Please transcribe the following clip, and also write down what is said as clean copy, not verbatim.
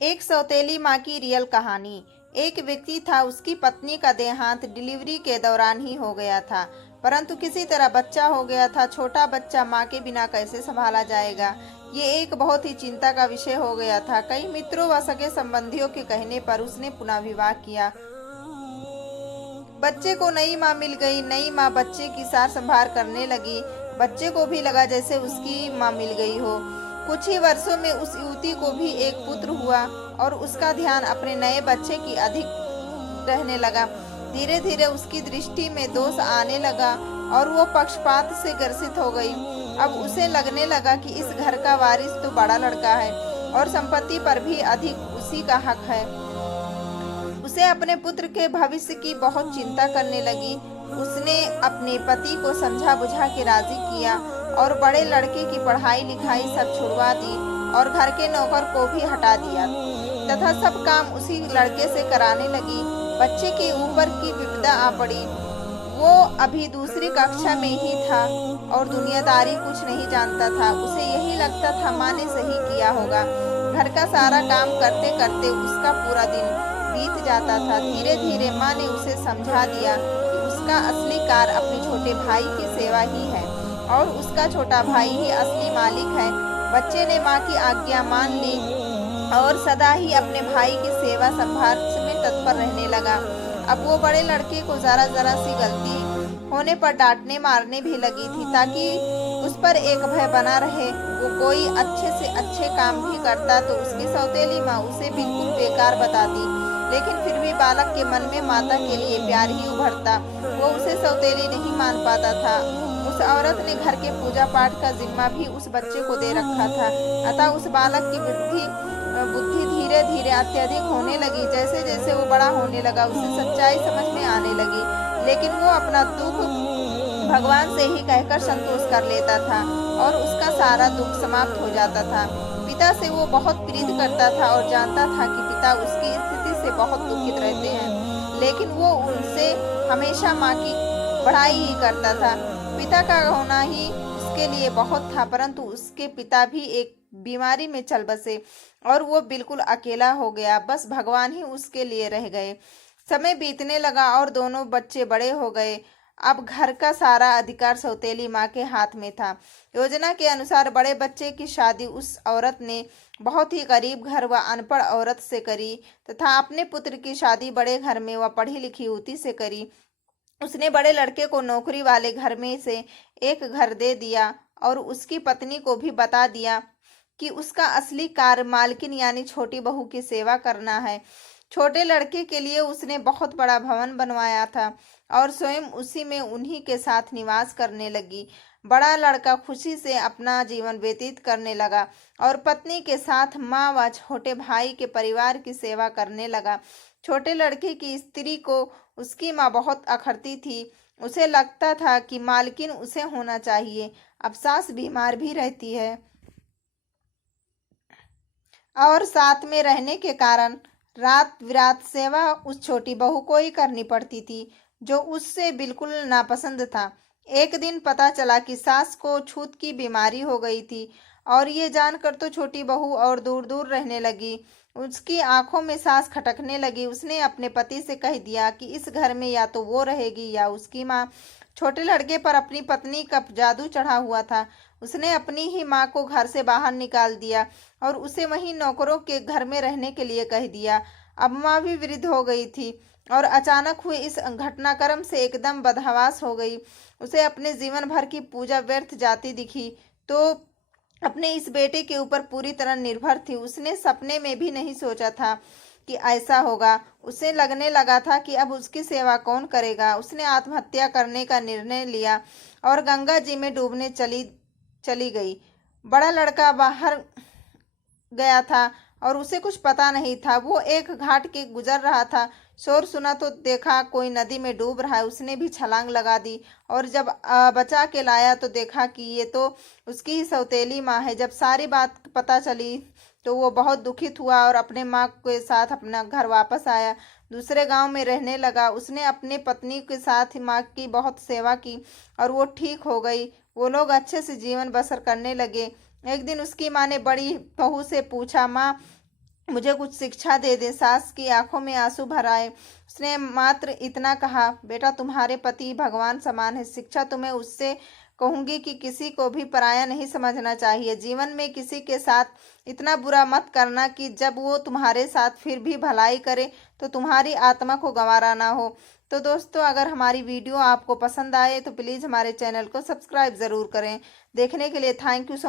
एक सौतेली माँ की रियल कहानी। एक व्यक्ति था, उसकी पत्नी का देहांत डिलीवरी के दौरान ही हो गया था। परंतु किसी तरह बच्चा हो गया था। छोटा बच्चा माँ के बिना कैसे संभाला जाएगा, ये एक बहुत ही चिंता का विषय हो गया था। कई मित्रों व सगे संबंधियों के कहने पर उसने पुनः विवाह किया। बच्चे को नई माँ मिल गई। नई माँ बच्चे की सार संभाल करने लगी। बच्चे को भी लगा जैसे उसकी माँ मिल गई हो। कुछ ही वर्षों में उस युवती को भी एक पुत्र हुआ और उसका ध्यान अपने नए बच्चे की अधिक रहने लगा। धीरे धीरे उसकी दृष्टि में दोष आने लगा और वो पक्षपात से ग्रसित हो गई। अब उसे लगने लगा कि इस घर का वारिस तो बड़ा लड़का है और संपत्ति पर भी अधिक उसी का हक है। उसे अपने पुत्र के भविष्य की बहुत चिंता करने लगी। उसने अपने पति को समझा बुझा के राजी किया और बड़े लड़के की पढ़ाई लिखाई सब छुड़वा दी और घर के नौकर को भी हटा दिया तथा सब काम उसी लड़के से कराने लगी। बच्चे के ऊपर की विपदा आ पड़ी। वो अभी दूसरी कक्षा में ही था और दुनियादारी कुछ नहीं जानता था। उसे यही लगता था माँ ने सही किया होगा। घर का सारा काम करते करते उसका पूरा दिन बीत जाता था। धीरे धीरे माँ ने उसे समझा दिया कि उसका असली कार्य अपने छोटे भाई की सेवा ही है और उसका छोटा भाई ही असली मालिक है। बच्चे ने माँ की आज्ञा मान ली और सदा ही अपने भाई की सेवा संभाल में तत्पर रहने लगा। अब वो बड़े लड़के को जरा जरा सी गलती होने पर डांटने मारने भी लगी थी ताकि उस पर एक भय बना रहे। वो कोई अच्छे से अच्छे काम भी करता तो उसकी सौतेली माँ उसे बिल्कुल बेकार बताती, लेकिन फिर भी बालक के मन में माता के लिए प्यार ही उभरता। वो उसे सौतेली नहीं मान पाता था। उस औरत ने घर के पूजा पाठ का जिम्मा भी उस बच्चे को दे रखा था। अतः उस बालक की बुद्धि धीरे धीरे अत्यधिक होने लगी। जैसे जैसे वो बड़ा होने लगा उसे सच्चाई समझ में आने लगी, लेकिन वो अपना दुख भगवान से ही कहकर संतोष कर लेता था और उसका सारा दुख समाप्त हो जाता था। पिता से वो बहुत प्रीत करता था और जानता था कि पिता उसकी स्थिति से बहुत दुखित रहते हैं, लेकिन वो उनसे हमेशा माँ की बढ़ाई ही करता था। पिता का होना ही उसके लिए बहुत था, परंतु उसके पिता भी एक बीमारी में चल बसे और वो बिल्कुल अकेला हो गया। बस भगवान ही उसके लिए रह गए। समय बीतने लगा और दोनों बच्चे बड़े हो गए। अब घर का सारा अधिकार सौतेली माँ के हाथ में था। योजना के अनुसार बड़े बच्चे की शादी उस औरत ने बहुत ही गरीब घर व अनपढ़ औरत से करी तथा अपने पुत्र की शादी बड़े घर में व पढ़ी लिखी युवती से करी। उसने बड़े लड़के को नौकरी वाले घर में से एक घर दे दिया और उसकी पत्नी को भी बता दिया कि उसका असली कार्य मालकिन यानी छोटी बहू की सेवा करना है। छोटे लड़के के लिए उसने बहुत बड़ा भवन बनवाया था और स्वयं उसी में उन्हीं के साथ निवास करने लगी। बड़ा लड़का खुशी से अपना जीवन व्यतीत करने लगा और पत्नी के साथ माँ व छोटे भाई के परिवार की सेवा करने लगा। छोटे लड़के की स्त्री को उसकी माँ बहुत अखरती थी। उसे लगता था कि मालकिन उसे होना चाहिए। अब सास बीमार भी रहती है और साथ में रहने के कारण रात विरात सेवा उस छोटी बहू को ही करनी पड़ती थी, जो उससे बिल्कुल नापसंद था। एक दिन पता चला कि सास को छूत की बीमारी हो गई थी और ये जानकर तो छोटी बहू और दूर दूर रहने लगी। उसकी आंखों में सांस खटकने लगी। उसने अपने पति से कह दिया कि इस घर में या तो वो रहेगी या उसकी माँ। छोटे लड़के पर अपनी पत्नी का जादू चढ़ा हुआ था। उसने अपनी ही माँ को घर से बाहर निकाल दिया और उसे वहीं नौकरों के घर में रहने के लिए कह दिया। अब माँ भी वृद्ध हो गई थी और अचानक हुए इस घटनाक्रम से एकदम बदहवास हो गई। उसे अपने जीवन भर की पूजा व्यर्थ जाती दिखी तो अपने इस बेटे के ऊपर पूरी तरह निर्भर थी। उसने सपने में भी नहीं सोचा था कि ऐसा होगा। उसे लगने लगा था कि अब उसकी सेवा कौन करेगा। उसने आत्महत्या करने का निर्णय लिया और गंगा जी में डूबने चली गई। बड़ा लड़का बाहर गया था और उसे कुछ पता नहीं था। वो एक घाट के गुजर रहा था। शोर सुना तो देखा कोई नदी में डूब रहा है। उसने भी छलांग लगा दी और जब बचा के लाया तो देखा कि ये तो उसकी ही सौतेली माँ है। जब सारी बात पता चली तो वो बहुत दुखित हुआ और अपने माँ के साथ अपना घर वापस आया। दूसरे गांव में रहने लगा। उसने अपने पत्नी के साथ माँ की बहुत सेवा की और वो ठीक हो गई। वो लोग अच्छे से जीवन बसर करने लगे। एक दिन उसकी माँ ने बड़ी बहू से पूछा, माँ मुझे कुछ शिक्षा दे दे। सास की आंखों में आंसू भर आए। उसने मात्र इतना कहा, बेटा तुम्हारे पति भगवान समान है। शिक्षा तुम्हें उससे कहूंगी कि किसी को भी पराया नहीं समझना चाहिए। जीवन में किसी के साथ इतना बुरा मत करना कि जब वो तुम्हारे साथ फिर भी भलाई करे तो तुम्हारी आत्मा को गंवारा ना हो। तो दोस्तों, अगर हमारी वीडियो आपको पसंद आए तो प्लीज़ हमारे चैनल को सब्सक्राइब ज़रूर करें। देखने के लिए थैंक यू सो मच।